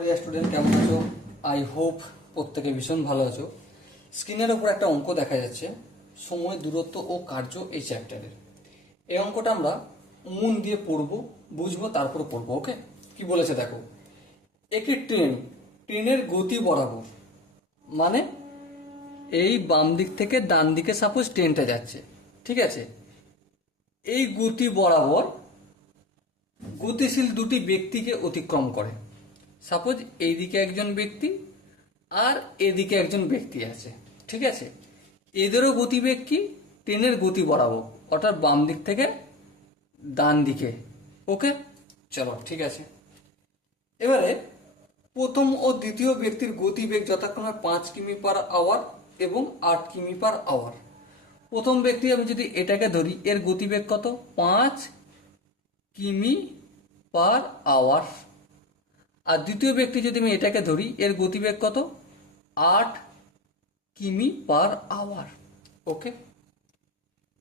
Riya student, কেমন আছো? I hope প্রত্যেকে ভীষণ ভালো আছো। স্ক্রিনের উপর একটা অঙ্ক দেখা যাচ্ছে, সময়, দূরত্ব ও কার্য এই চ্যাপ্টারের। এই অঙ্কটা আমরা মন দিয়ে পড়বো, বুঝবো, তারপর পড়বো। ওকে, কি বলেছে দেখো। একটি ট্রেনের গতি বরাবর, মানে এই বাম দিক থেকে ডান দিকে সাপোজ ট্রেনটা যাচ্ছে, ঠিক আছে? এই গতি বরাবর গতিশীল দুটি ব্যক্তিকে অতিক্রম করে। সাপোজ এইদিকে একজন ব্যক্তি আর এদিকে একজন ব্যক্তি আছে, ঠিক আছে? এদেরও গতিবেগ কি? ট্রেনের গতি বরাবর, অর্থাৎ বাম দিক থেকে ডান দিকে। ওকে, চলো ঠিক আছে। এবারে প্রথম ও দ্বিতীয় ব্যক্তির গতিবেগ যথাক্রমে 5 কিমি/আওয়ার এবং 8 কিমি/আওয়ার। প্রথম ব্যক্তি আমি যদি এটাকে ধরি, এর গতিবেগ কত? 5 কিমি/আওয়ার। আর দ্বিতীয় ব্যক্তি যদি আমি এটাকে ধরি, এর গতিবেগ কত? 8 কিমি/আওয়ার। ওকে,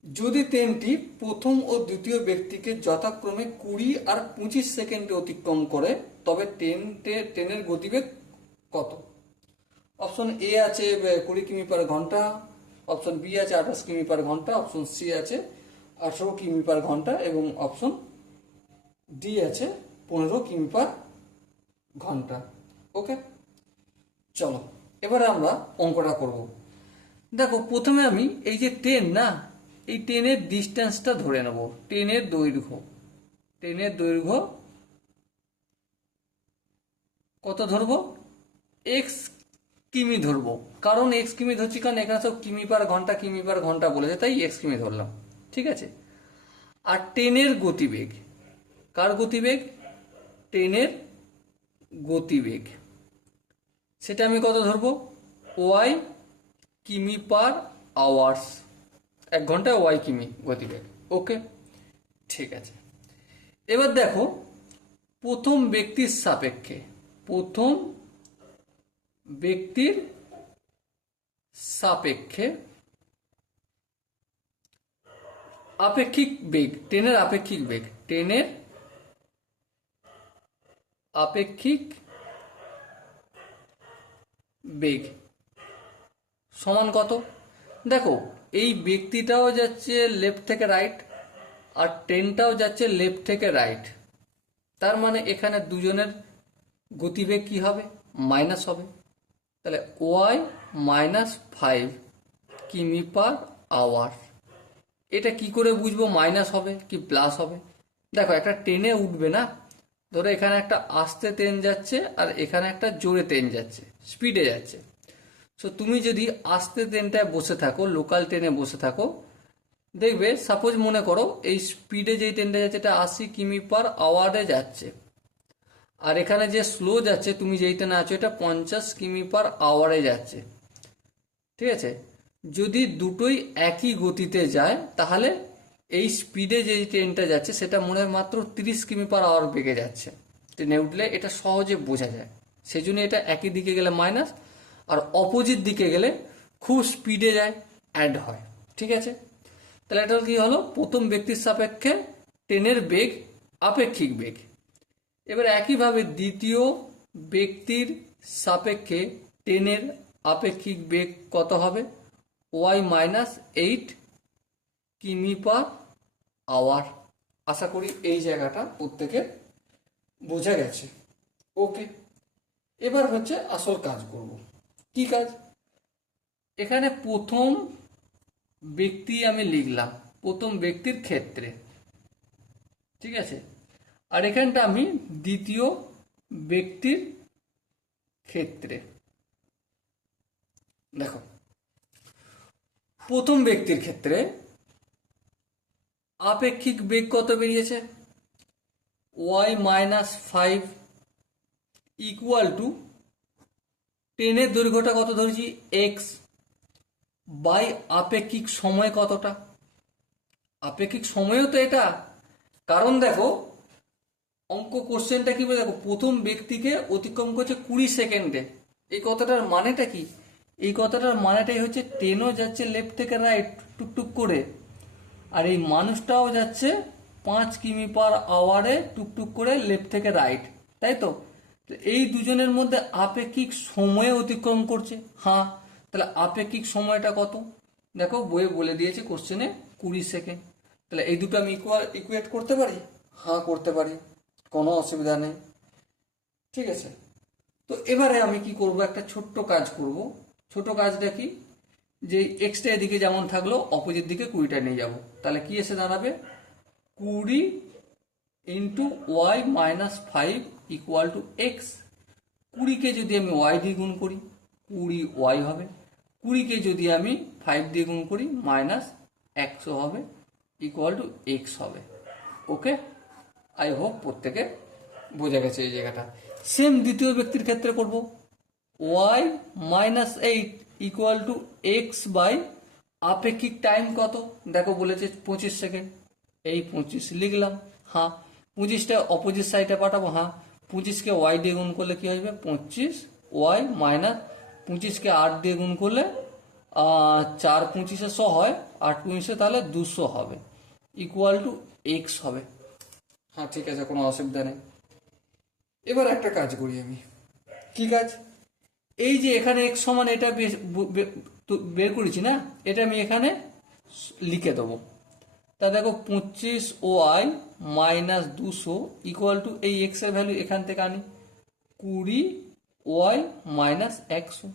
যদি ট্রেনটি প্রথম ও দ্বিতীয় ব্যক্তিকে যথাক্রমে 20 আর 25 সেকেন্ডে অতিক্রম করে, তবে ট্রেনের গতিবেগ কত? অপশন এ আছে 20 কিমি/ঘন্টা, অপশন বি আছে 28 কিমি/ঘন্টা, অপশন সি আছে 18 কিমি/ঘন্টা এবং অপশন ডি আছে 15 কিমি/ঘন্টা। ওকে, চলো এবারে আমরা অঙ্কটা করব। দেখো, প্রথমে আমি এই যে ট্রেন না, এই ট্রেনের ডিস্টেন্সটা ধরে নেব। ট্রেনের দৈর্ঘ্য কত ধরবো? এক্স কিমি ধরবো। কারণ এক্স কিমি ধরছি, কারণ এখানে সব কিমি/ঘন্টা বলেছে, তাই এক্স কিমি ধরলাম, ঠিক আছে? আর ট্রেনের গতিবেগ, কার গতিবেগ? ট্রেনের গতিবেগ, সেটা আমি কত ধরবো? ওয়াই কিমি/আওয়ার্স। 1 ঘন্টায় ওয়াই কিমি গতিবেগ। ওকে, ঠিক আছে। এবার দেখো, প্রথম ব্যক্তির সাপেক্ষে, প্রথম ব্যক্তির সাপেক্ষে আপেক্ষিক বেগ, ট্রেনের আপেক্ষিক বেগ, ট্রেনের আপেক্ষিক বেগ সমান কত? দেখো, এই ব্যক্তিটাও যাচ্ছে লেফট থেকে রাইট আর ট্রেনটাও যাচ্ছে লেফট থেকে রাইট। তার মানে এখানে দুজনের গতিবেগ কি হবে? মাইনাস হবে। তাহলে ওয়াই -5 কিমি/আওয়ার। এটা কি করে বুঝবো মাইনাস হবে কি প্লাস হবে? দেখো, একটা ট্রেনে উঠবে না, ধরো এখানে একটা আস্তে ট্রেন যাচ্ছে আর এখানে একটা জোরে ট্রেন যাচ্ছে, স্পিডে যাচ্ছে। সো তুমি যদি আস্তে ট্রেনটায় বসে থাকো, লোকাল ট্রেনে বসে থাকো, দেখবে সাপোজ মনে করো এই স্পিডে যেই ট্রেনটা যাচ্ছে এটা 80 কিমি/আওয়ারে যাচ্ছে, আর এখানে যে স্লো যাচ্ছে, তুমি যেই ট্রেনে আছো, এটা 50 কিমি/আওয়ারে যাচ্ছে, ঠিক আছে? যদি দুটোই একই গতিতে যায়, তাহলে এই স্পিডে যে ট্রেনটা যাচ্ছে সেটা মনে হয় মাত্র 30 কিমি/আওয়ার বেগে যাচ্ছে। ট্রেনে উঠলে এটা সহজে বোঝা যায়। সেই জন্য এটা একই দিকে গেলে মাইনাস, আর অপোজিট দিকে গেলে খুব স্পিডে যায়, অ্যাড হয়, ঠিক আছে? তাহলে এটা কি হলো? প্রথম ব্যক্তির সাপেক্ষে ট্রেনের বেগ, আপেক্ষিক বেগ। এবার একইভাবে দ্বিতীয় ব্যক্তির সাপেক্ষে ট্রেনের আপেক্ষিক বেগ কত হবে? ওয়াই -8 কিমি/আওয়ার। আশা করি এই জায়গাটা প্রত্যেকের বোঝা গেছে। ওকে, এবার হচ্ছে আসল কাজ করব। কি কাজ? এখানে প্রথম ব্যক্তি আমি লিখলাম, প্রথম ব্যক্তির ক্ষেত্রে, ঠিক আছে? আর এখানটা আমি দ্বিতীয় ব্যক্তির ক্ষেত্রে। দেখো, প্রথম ব্যক্তির ক্ষেত্রে আপেক্ষিক বেগ কত বেরিয়েছে? ওয়াই -5 ইকুয়াল টু ট্রেনের দৈর্ঘ্যটা কত ধরেছি? এক্স বাই আপেক্ষিক সময় কতটা? আপেক্ষিক সময়ও তো এটা। কারণ দেখো, অঙ্ক কোশ্চেনটা কি বলে, দেখো প্রথম ব্যক্তিকে অতিক্রম করছে 20 সেকেন্ডে। এই কথাটার মানেটা কি? এই কথাটার মানেটাই হচ্ছে ট্রেনও যাচ্ছে লেফট থেকে রাইট টুকটুক করে, আর এই মানুষটাও যাচ্ছে 5 কিমি/আওয়ারে টুকটুক করে লেফট থেকে রাইট, তাই তো? তো এই দুজনের মধ্যে আপেক্ষিক সময় অতিক্রম করছে। হ্যাঁ, তাহলে আপেক্ষিক সময়টা কত? দেখো বইয়ে বলে দিয়েছে কোশ্চেনে 20 সেকেন্ড। তাহলে এই দুটো আমি ইকুয়েট করতে পারি? হ্যাঁ করতে পারি, কোনো অসুবিধা নেই। ঠিক আছে, তো এবারে আমি কি করব, একটা ছোট্ট কাজ করব। ছোট কাজটা কি, যে এক্সটা এদিকে যেমন থাকলো অপোজিট দিকে 20টা নিয়ে যাব। তাহলে কি এসে দাঁড়াবে, 20 into y minus 5 equal to x. 20কে যদি আমি ওয়াই দিয়ে গুণ করি 20 ওয়াই হবে, 20কে যদি আমি 5 দিয়ে গুণ করি মাইনাস 100 হবে ইকুয়াল টু এক্স হবে। ওকে, আই হোপ প্রত্যেকে বোঝা গেছে এই জায়গাটা। সেম দ্বিতীয় ব্যক্তির ক্ষেত্রে করব, Y minus 8 equal to X by আপেক্ষিক টাইম কত, দেখো বলেছে 25 সেকেন্ড, এই 25 লিখলাম। হ্যাঁ, 25টা অপোজিট সাইডে পাঠাবো। হ্যাঁ, 25কে ওয়াই দিয়ে গুণ করলে কি হবে, 25 ওয়াই মাইনাস 25কে 8 দিয়ে গুণ করলে 4 25 100 হয়, 8 25 তাহলে 200 হবে ইকুয়াল টু এক্স হবে। হ্যাঁ ঠিক আছে, কোনো অসুবিধা নেই। এবার একটা কাজ করি আমি, কি কাজ, এই যে এখানে এক্স সমান এটা বের করেছি না, এটা আমি এখানে লিখে দেবো। তা দেখো 25 ওয়াই মাইনাস 200 ইকুয়াল টু এই এক্স এর ভ্যালু এখান থেকে আনি 20 ওয়াই মাইনাস 100।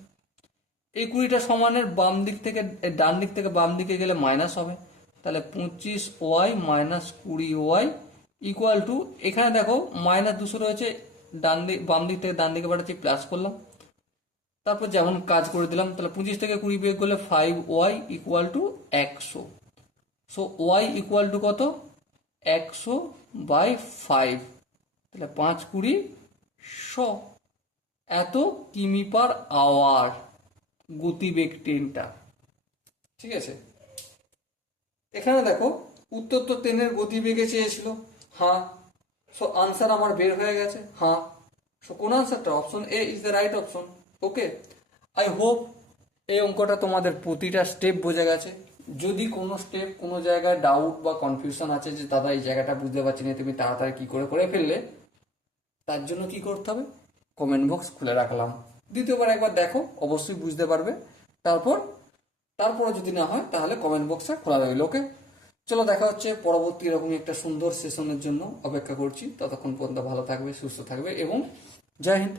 এই 20টা সমানের বাম দিক থেকে ডান দিক থেকে বাম দিকে গেলে মাইনাস হবে, তাহলে 25 Y minus 20 Y equal to, এখানে দেখো মাইনাস 200 রয়েছে, ডান দিক বাম দিক থেকে ডান দিকে পাঠাচ্ছি, প্লাস করলাম, তারপর যেমন কাজ করে দিলাম। তাহলে 25 থেকে 20 বিয়োগ করলে 5 Y equal to 100। So Y equal to কত, 100 বাই 5, তাহলে 5 20 100, এত কিমি পার আওয়ার গতিবেগ ট্রেনটা। ঠিক আছে, এখানে দেখো উত্তর তো ট্রেনের গতিবেগে চেয়েছিল। হ্যাঁ, সো আনসার আমার বের হয়ে গেছে। হ্যাঁ, সো কোন আনসারটা, option A is the right option. Okay, I hope এই অঙ্কটা তোমাদের প্রতিটা স্টেপ বোঝা গেছে। যদি কোনো স্টেপ কোনো জায়গায় ডাউট বা কনফিউশন আছে যে দাদা এই জায়গাটা বুঝতে পারছি না, তুমি তাড়াতাড়ি কি করে ফেললে, তার জন্য কি করতে হবে, কমেন্ট বক্স খুলে রাখলাম, দ্বিতীয়বার একবার দেখো, অবশ্যই বুঝতে পারবে। তারপরে যদি না হয় তাহলে কমেন্ট বক্সটা খোলা রইল। ওকে, চলো দেখা হচ্ছে পরবর্তী এরকমই একটা সুন্দর সেশনের জন্য অপেক্ষা করছি। ততক্ষণ পর্যন্ত ভালো থাকবে, সুস্থ থাকবে এবং জয় হিন্দ।